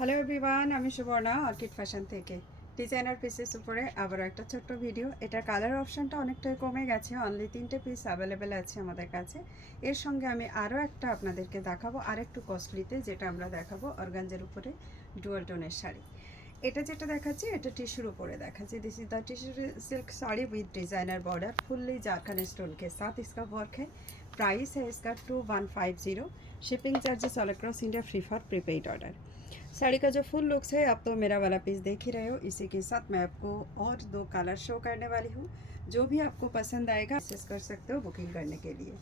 Hello everyone, আমি Suborna orchid fashion থেকে। Designer pieces উপরে আবার একটা ছোট্ট ভিডিও। এটা কালার অপশানটা অনেকটাই কমে গেছে, অনলি 3টে পিস অ্যাভেলেবেল আছে আমাদের কাছে। এর সঙ্গে আমি আরও একটা আপনাদেরকে দেখাবো আরেকটু কস্টলিতে, যেটা আমরা দেখাবো অর্গানজার উপরে ডুয়াল টোনের শাড়ি। এটা যেটা দেখাচ্ছি এটা টিস্যুর উপরে দেখাচ্ছি। This is the tissue silk sari with designer border fully zircon stone के साथ इसका वर्क है। प्राइस है इसका 2150। Shipping charges all across India free for prepaid order. Sari का जो फुल लुक्स है आप तो मेरा वाला पीस देख ही रहे हो। इसी के साथ मैं आपको और 2 कलर शो करने वाली हूँ। जो भी आपको पसंद आएगा एक्सेस कर सकते हो बुकिंग करने के लिए।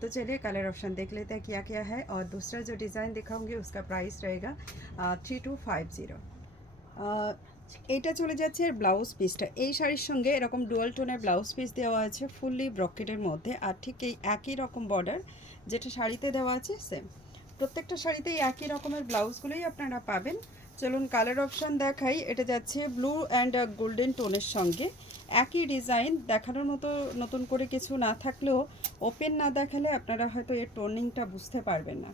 तो चलिए कलर ऑप्शन देख लेते हैं क्या क्या है। और दूसरा जो डिज़ाइन दिखाऊंगी उसका प्राइस रहेगा 3250। এইটা চলে যাচ্ছে ব্লাউজ পিসটা। এই শাড়ির সঙ্গে এরকম ডুয়াল টোনের ব্লাউজ পিস দেওয়া আছে ফুললি ব্রকেটের মধ্যে, আর ঠিক এই একই রকম বর্ডার যেটা শাড়িতে দেওয়া আছে সেম। প্রত্যেকটা শাড়িতেই একই রকমের ব্লাউজগুলোই আপনারা পাবেন। চলুন কালার অপশান দেখাই। এটা যাচ্ছে ব্লু অ্যান্ড গোল্ডেন টোনের সঙ্গে। একই ডিজাইন, দেখানোর মতো নতুন করে কিছু না থাকলেও ওপেন না দেখালে আপনারা হয়তো এর টোনিংটা বুঝতে পারবেন না।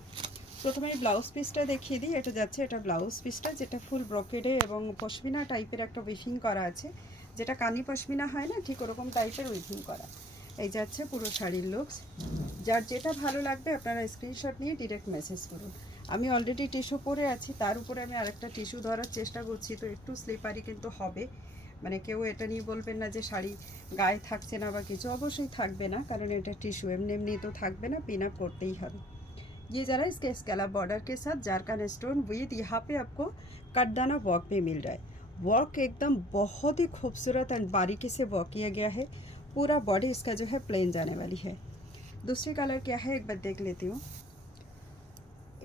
প্রথমে ব্লাউজ পিসটা দেখিয়ে দিই। এটা যাচ্ছে এটা ব্লাউজ পিসটা, যেটা ফুল ব্রকেডে এবং পশমিনা টাইপের একটা উইভিং করা আছে, যেটা কানি পশমিনা হয় না ঠিক ওরকম টাইপের উইভিং করা। এই যাচ্ছে পুরো শাড়ির লুকস। যার যেটা ভালো লাগবে আপনারা স্ক্রিনশট নিয়ে ডিরেক্ট মেসেজ করুন। আমি অলরেডি টিস্যু পরে আছি, তার উপরে আমি আরেকটা টিস্যু ধরার চেষ্টা করছি, তো একটু স্লিপারি কিন্তু হবে। মানে কেউ এটা নিয়ে বলবেন না যে শাড়ি গায়ে থাকছে না বা কিছু, অবশ্যই থাকবে না, কারণ এটা টিস্যু এমনি এমনি তো থাকবে না, পিন আপ করতেই হবে। ये ज़रा इसके स्कैलप बॉर्डर के साथ जारकान स्टोन विद यहाँ पे आपको कटदाना वर्क भी मिल रहा है। वर्क एकदम बहुत ही खूबसूरत एंड बारीकी से वर्क किया गया है। पूरा बॉडी इसका जो है प्लेन जाने वाली है। दूसरी कलर क्या है एक बार देख लेती हूँ।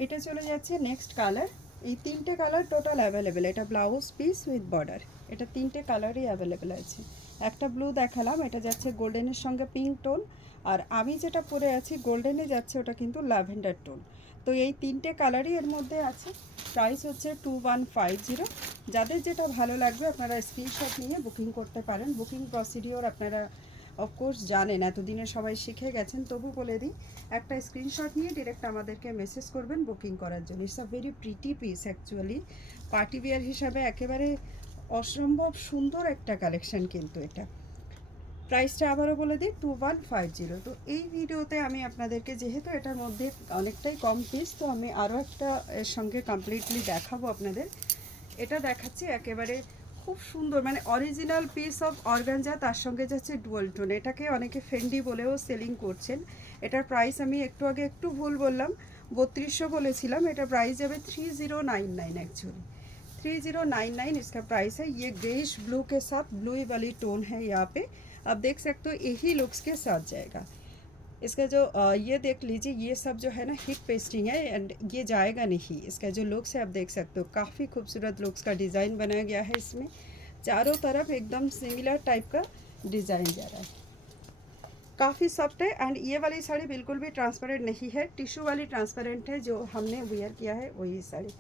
এটা চলে যাচ্ছে নেক্সট কালার। এই 3টে কালার টোটাল অ্যাভেলেবেল। এটা ব্লাউজ পিস উইথ বর্ডার। এটা 3টে কালারই অ্যাভেলেবেল আছে। একটা ব্লু দেখালাম, এটা যাচ্ছে গোল্ডেনের সঙ্গে পিঙ্ক টোন, আর আমি যেটা পরে আছি গোল্ডেনে যাচ্ছে ওটা কিন্তু ল্যাভেন্ডার টোন। তো এই 3টে কালারই এর মধ্যে আছে। প্রাইস হচ্ছে 2150। যাদের যেটা ভালো লাগবে আপনারা স্ক্রিনশট নিয়ে বুকিং করতে পারেন। বুকিং প্রসিডিওর আপনারা অফকোর্স জানেন, এতদিনে সবাই শিখে গেছেন, তবু বলে দিই একটা স্ক্রিনশট নিয়ে ডিরেক্ট আমাদেরকে মেসেজ করবেন বুকিং করার জন্য। It's a very pretty piece actually. Party wear হিসাবে একেবারে অসম্ভব সুন্দর একটা কালেকশন কিন্তু এটা। প্রাইসটা আবারও বলে দিই 2150। তো এই ভিডিওতে আমি আপনাদেরকে, যেহেতু এটার মধ্যে অনেকটাই কম পিস, তো আমি আরও একটা এর সঙ্গে কমপ্লিটলি দেখাবো আপনাদের। এটা দেখাচ্ছি একেবারে খুব সুন্দর, মানে অরিজিনাল পিস অফ অর্গানজা, তার সঙ্গে যাচ্ছে ডুয়াল টোন। এটাকে অনেকে ফেন্ডি বলেও সেলিং করছেন। এটার প্রাইস আমি একটু আগে একটু ভুল বললাম, 3200 বলেছিলাম। এটা প্রাইস যাবে 3099 एक्चुअली 3099 इसका प्राइस है। ये ग्रेश ब्लू के साथ ब्लू वाली टोन है यहाँ पे, आप देख सकते हो यही लुक्स के साथ जाएगा। इसका जो ये देख लीजिए, ये सब जो है ना हिट पेस्टिंग है एंड ये जाएगा नहीं। इसका जो लुक्स है आप देख सकते हो, काफ़ी खूबसूरत लुक्स का डिज़ाइन बनाया गया है इसमें। चारों तरफ एकदम सिमिलर टाइप का डिज़ाइन जा रहा है। काफ़ी सॉफ्ट है एंड ये वाली साड़ी बिल्कुल भी ट्रांसपेरेंट नहीं है, टिश्यू वाली ट्रांसपेरेंट है जो हमने वेयर किया है वही साड़ी।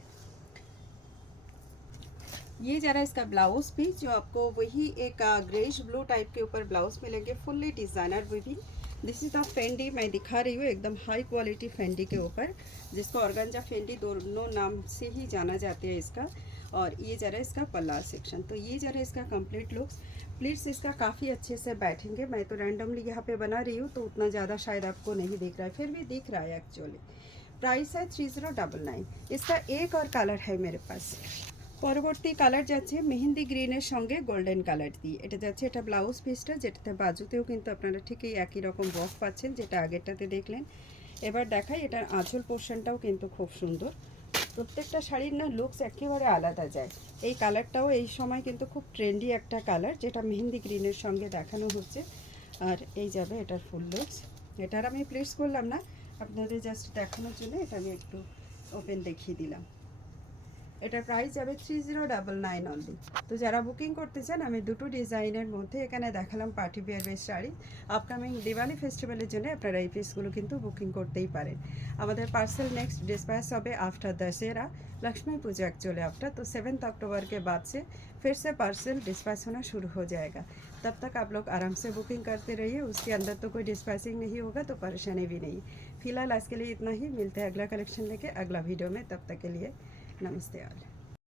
ये जरा इसका ब्लाउज पीस, जो आपको वही एक ग्रेश ब्लू टाइप के ऊपर ब्लाउज मिलेंगे, fully designer viewing. This is the Fendi, मैं दिखा रही हूँ एकदम हाई क्वालिटी फेंडी के ऊपर, जिसको ऑर्गेन्जा फेंडी दोनों नाम से ही जाना जाता है इसका। और ये जरा इसका पल्ला सेक्शन, तो ये जरा इसका कंप्लीट लुक्स। प्लीट्स इसका काफ़ी अच्छे से बैठेंगे। मैं तो रैंडमली यहाँ पे बना रही हूँ तो उतना ज़्यादा शायद आपको नहीं दिख रहा है, फिर भी दिख रहा है एक्चुअली। प्राइस है 3099। इसका एक और कलर है मेरे पास। পরবর্তী কালার যাচ্ছে মেহেন্দি গ্রিনের সঙ্গে গোল্ডেন কালার দিয়ে। এটা যাচ্ছে এটা ব্লাউজ পিসটা, যেটাতে বাজুতেও কিন্তু আপনারা ঠিক এই একই রকম ওয়ার্ক পাচ্ছেন যেটা আগেরটাতে দেখলেন। এবার দেখাই এটার আঁচল পোর্শনটাও কিন্তু খুব সুন্দর। প্রত্যেকটা শাড়ির না লুকস একেবারে আলাদা যায়। এই কালারটাও এই সময় কিন্তু খুব ট্রেন্ডি একটা কালার, যেটা মেহেন্দি গ্রিনের সঙ্গে দেখানো হচ্ছে। আর এই যাবে এটার ফুল লুকস। এটার আমি প্লেস করলাম না, আপনাদের জাস্ট দেখানোর জন্য এটা আমি একটু ওপেন দেখিয়ে দিলাম। এটার প্রাইস যাবে 3099 অনলি। তো যারা বুকিং করতে চান, আমি দুটো ডিজাইনের মধ্যে এখানে দেখালাম party wear base sari. Upcoming Diwali ফেস্টিভ্যালের জন্য আপনারা এই পিসগুলো কিন্তু বুকিং করতেই পারেন। আমাদের पार्सल नेक्स्ट डिस्पैच হবে after Dussehra, Lakshmi Puja actually after. तो 7 अक्टूबर के बाद से फिर से पार्सल डिस्पैच होना शुरू हो जाएगा। तब तक आप लोग आराम से बुकिंग करते रहिए, उसके अंदर तो कोई डिस्पैचिंग नहीं होगा तो परेशानी भी नहीं। फिलहाल आज के लिए इतना ही, मिलते हैं अगला कलेक्शन लेके अगला वीडियो में। तब तक के लिए नमस्ते ऑल।